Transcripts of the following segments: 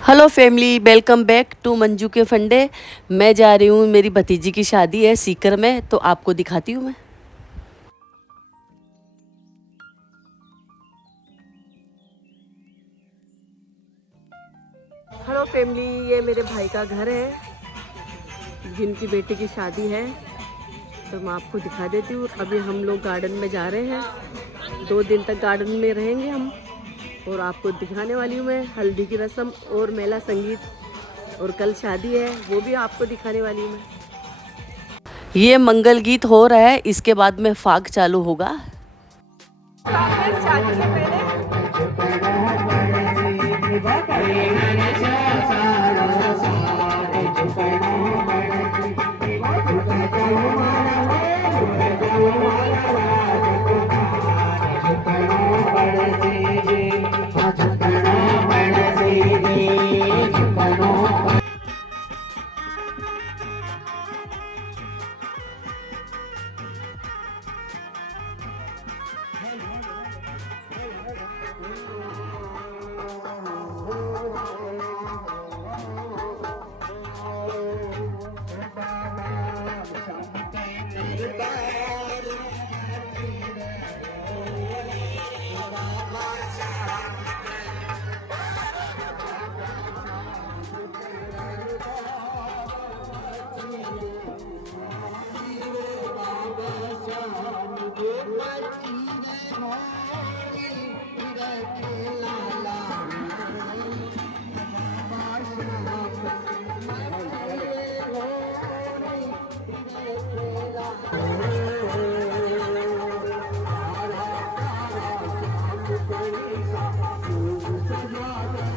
Hello family, welcome back to Manju के फंडे। मैं जा रही हूँ, मेरी भतीजी की शादी है सीकर में, तो आपको दिखाती हूँ मैं। हेलो फैमिली, ये मेरे भाई का घर है जिनकी बेटी की शादी है, तो मैं आपको दिखा देती हूँ। अभी हम लोग गार्डन में जा रहे हैं, 2 दिन तक गार्डन में रहेंगे हम, और आपको दिखाने वाली हूँ मैं हल्दी की रस्म और मेला संगीत, और कल शादी है वो भी आपको दिखाने वाली हूँ मैं। ये मंगल गीत हो रहा है, इसके बाद में फाग चालू होगा। शादी के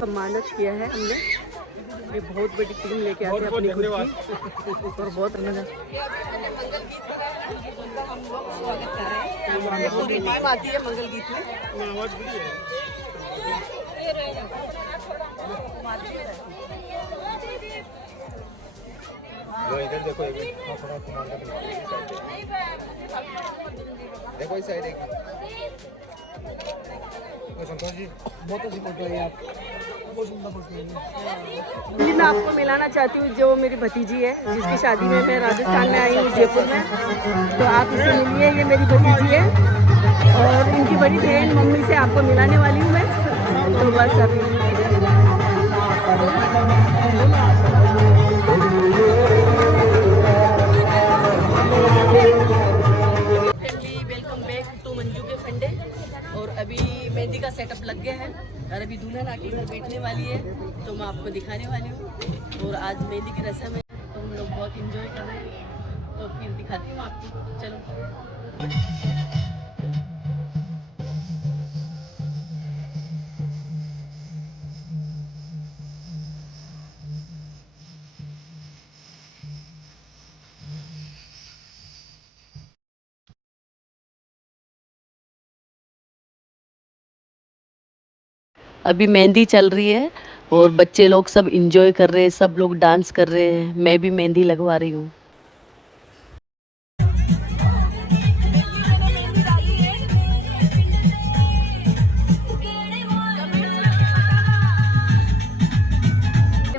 सम्मानित किया है हमने। ये बहुत बड़ी टीम लेके आते हैं अपनी खुद की, और बहुत स्वागत कर रहे हैं। टीम आती है मंगल गीत में। इधर देखो, देखो इस साइड संतोष जी बहुत अच्छी फोटो है आप, बहुत सुंदर फोटो है। मैं आपको मिलाना चाहती हूँ जो मेरी भतीजी है, जिसकी शादी में मैं राजस्थान में आई हूँ, जयपुर में। तो आप इसे मिलिए, ये मेरी भतीजी है, और इनकी बड़ी बहन मम्मी से आपको मिलाने वाली हूँ मैं। तो बस अभी वेलकम बैक टू मंजू के फंडे। और अभी मेहंदी का सेटअप लग गया है, और अभी दुल्हन आके इधर बैठने वाली है, तो मैं आपको दिखाने वाली हूँ। और आज मेहंदी की रस्म है, तो हम लोग बहुत इंजॉय कर रहे हैं, तो फिर दिखाती हूँ आपको। चलो। अभी मेहंदी चल रही है, और बच्चे लोग सब इंजॉय कर रहे हैं, सब लोग डांस कर रहे हैं, मैं भी मेहंदी लगवा रही हूँ।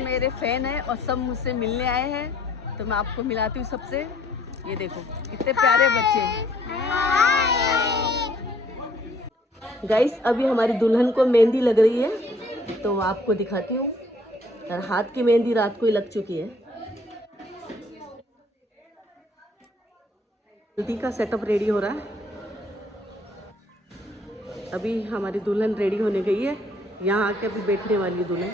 मेरे फैन है और सब मुझसे मिलने आए हैं, तो मैं आपको मिलाती हूँ सबसे। ये देखो कितने प्यारे बच्चे। गाइस, अभी हमारी दुल्हन को मेहंदी लग रही है, तो मैं आपको दिखाती हूँ। और हाथ की मेहंदी रात को ही लग चुकी है। हल्दी का सेटअप रेडी हो रहा है। अभी हमारी दुल्हन रेडी होने गई है, यहाँ आके अभी बैठने वाली है दुल्हन।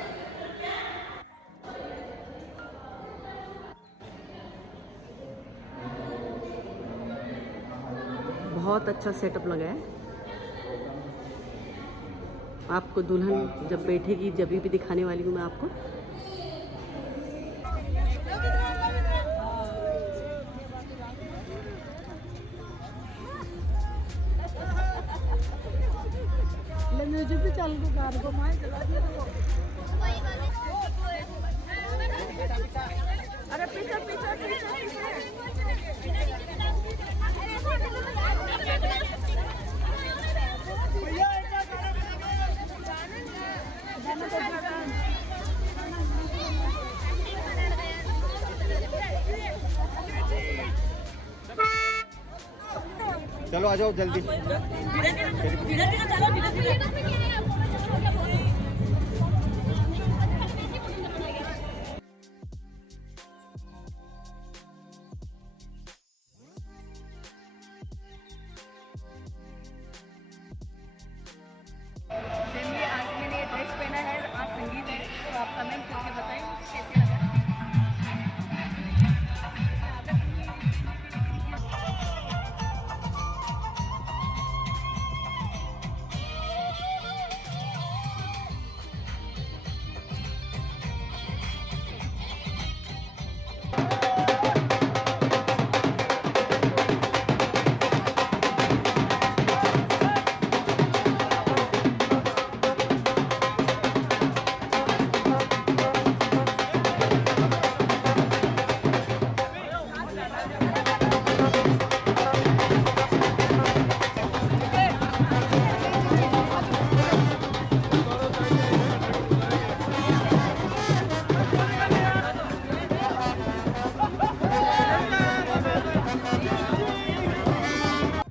बहुत अच्छा सेटअप लगा है। आपको दुल्हन जब बैठेगी जब भी दिखाने वाली हूँ मैं आपको। म्यूजिक भी चालू कर दो, माइक चला दिया तो। अरे पीछे पीछे पीछे चलो आ जाओ जल्दी। आज मैंने ये ड्रेस पहना है, आज संगीत है, तो आप कमेंट करके बताएं कैसे लगा।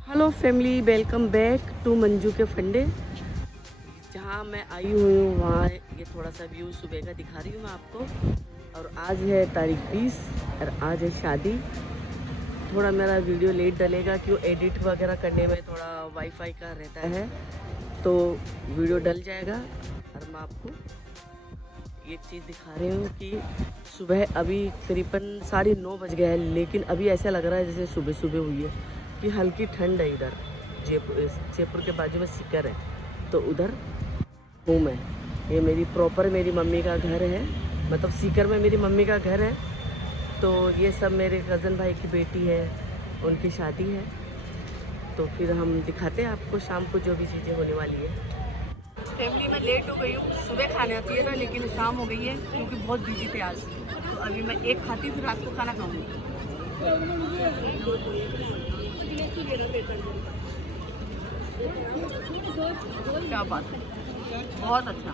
Hello family, welcome back to Manju के फंडे। जहाँ मैं आई हुई हूँ वहाँ ये थोड़ा सा व्यू सुबह का दिखा रही हूँ मैं आपको। और आज है तारीख 20 और आज है शादी। थोड़ा मेरा वीडियो लेट डलेगा क्यों एडिट वगैरह करने में थोड़ा वाईफाई का रहता है, तो वीडियो डल जाएगा। और मैं आपको एक चीज़ दिखा रही हूँ कि सुबह अभी करीबन 9:30 बज गया है, लेकिन अभी ऐसा लग रहा है जैसे सुबह सुबह हुई है कि हल्की ठंड है। इधर जयपुर के बाजू में सीकर है, तो उधर हूँ मैं। ये मेरी मम्मी का घर है, मतलब सीकर में मेरी मम्मी का घर है। तो ये सब मेरे कज़न भाई की बेटी है, उनकी शादी है। तो फिर हम दिखाते हैं आपको शाम को जो भी चीज़ें होने वाली है। फैमिली में लेट हो गई हूँ, सुबह खाने आती है ना, लेकिन शाम हो गई है क्योंकि बहुत बिजी थे आज। तो अभी मैं एक खाती फिर रात को खाना खाऊँगी। क्या बात है, बहुत अच्छा।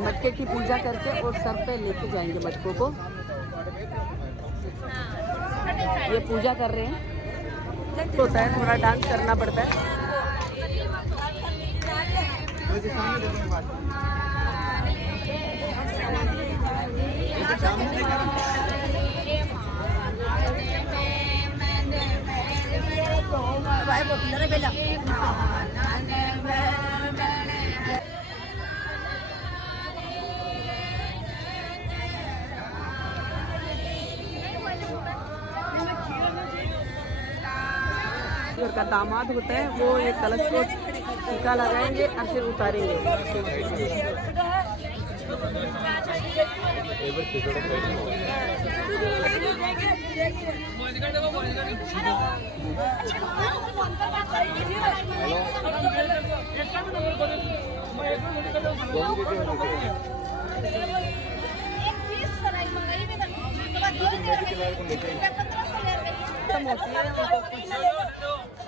मटके की पूजा करके और सर पे लेके जाएंगे मटकों को। ये पूजा कर रहे हैं, तो होता है थोड़ा डांस करना पड़ता है। घर का दामाद होता है, वो एक कलश को टीका लगाएंगे और फिर उतारेंगे।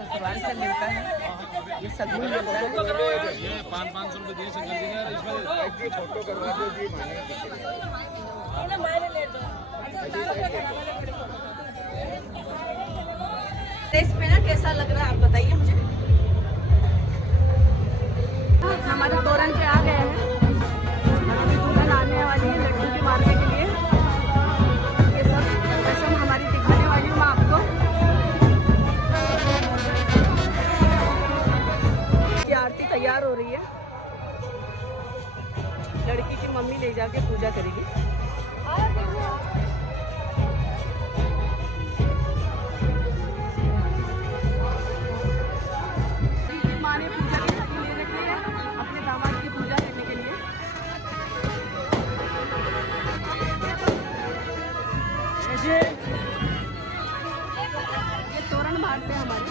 ससुराल से मिलता है, ये सगुन मिलता है। 500 रुपये दिए शंकर जी ने, इसमें फोटो करवा दो जी। ड्रेस में ना कैसा लग रहा है आप बताइए मुझे। हमारे तोरण पे आ गए हैं, अभी दुल्हन आने वाली है लड्डू के मारने के लिए। ये सब रस्म हमारी दिखाने वाली हूँ मैं आपको। ये आरती तैयार हो रही है, लड़की की मम्मी ले जाके पूजा करेगी। माँ ने पूजा की थाली ले रखी है अपने दामाद की पूजा करने के लिए। ये तोरण बांटते हैं हमारे।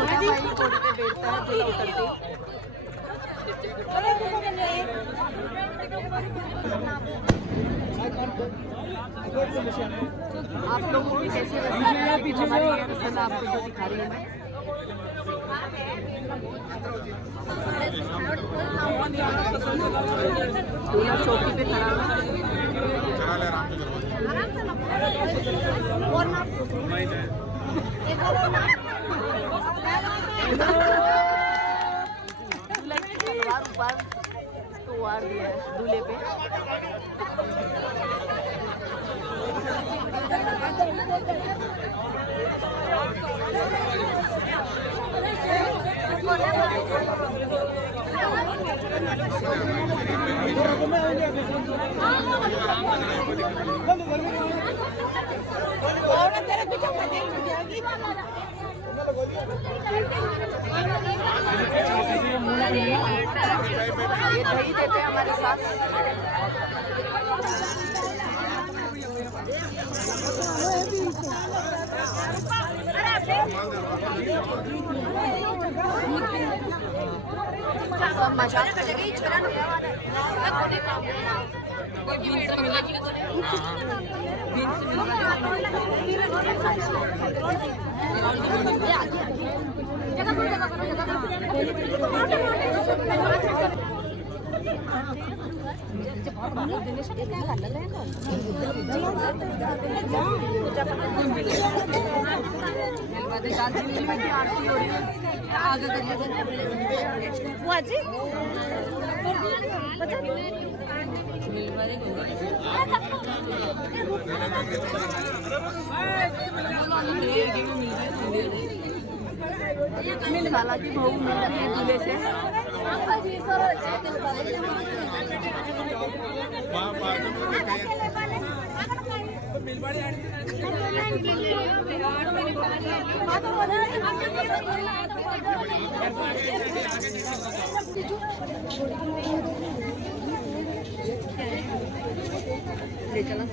छोटा भाई घोड़ी पे बैठता है झूला उतरते। आप लोगों की कैसे रस्म है? हमारी ये रस्म आपको जो दिखा रही है मैं। दूल्हा चौकी पे खड़ा हुआ। दूल्हे की तलवार ऊपर इसको वार दिया है दूल्हे पे। ये दही देते हैं हमारे साथ। सब मजा आरती हो रही है। साला की बहू मिलती है दूल्हे से। ले चला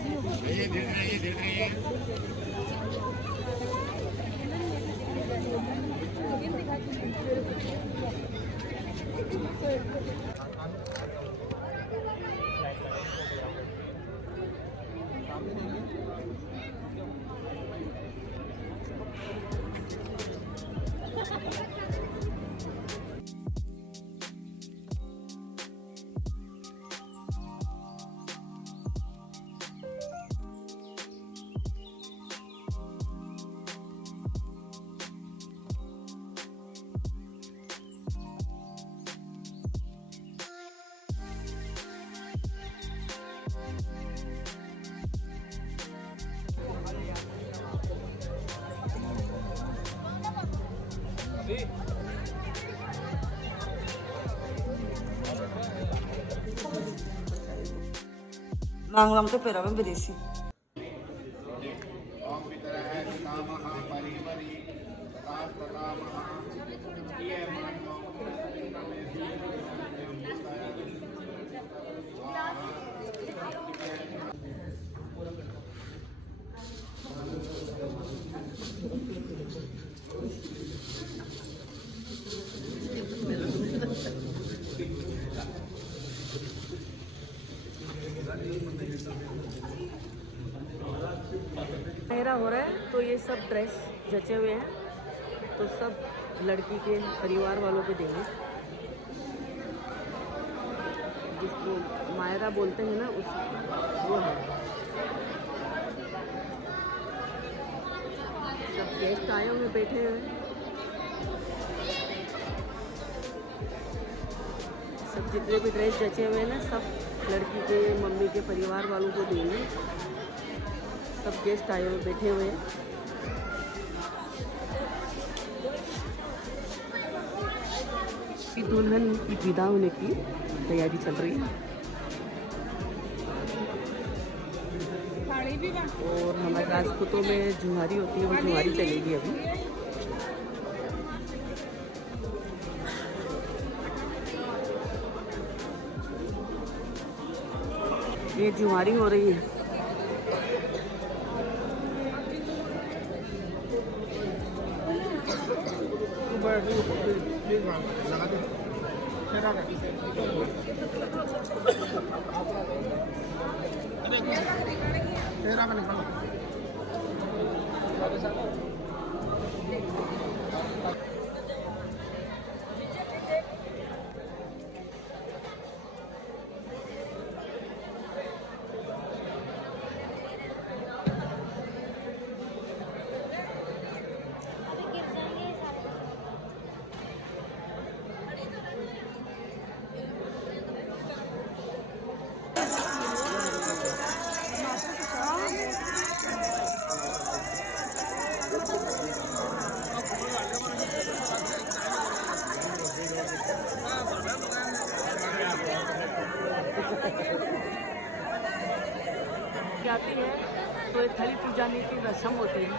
Nanglam tuh pera berisi. मेरा हो रहा है तो ये सब ड्रेस जचे हुए हैं, तो सब लड़की के परिवार वालों को देंगे। जिसको मायरा बोलते हैं ना, उस वो है। सब गेस्ट आए हुए बैठे हुए, सब जितने भी ड्रेस जचे हुए हैं ना, सब लड़की के मम्मी के परिवार वालों को देंगे। सब गेस्ट आए हुए बैठे हुए हैं। दुल्हन की विदा होने की तैयारी चल रही है और हमारे राजपूतों में जुहारी होती है, वो जुहारी चलेगी अभी। ये जुहारी हो रही है। प्लीज मैम लगा दो फेरा का फेरा का निकालो आती है तो एक थली पूजाने की रस्म होती है।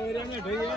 एरिया में ढई है।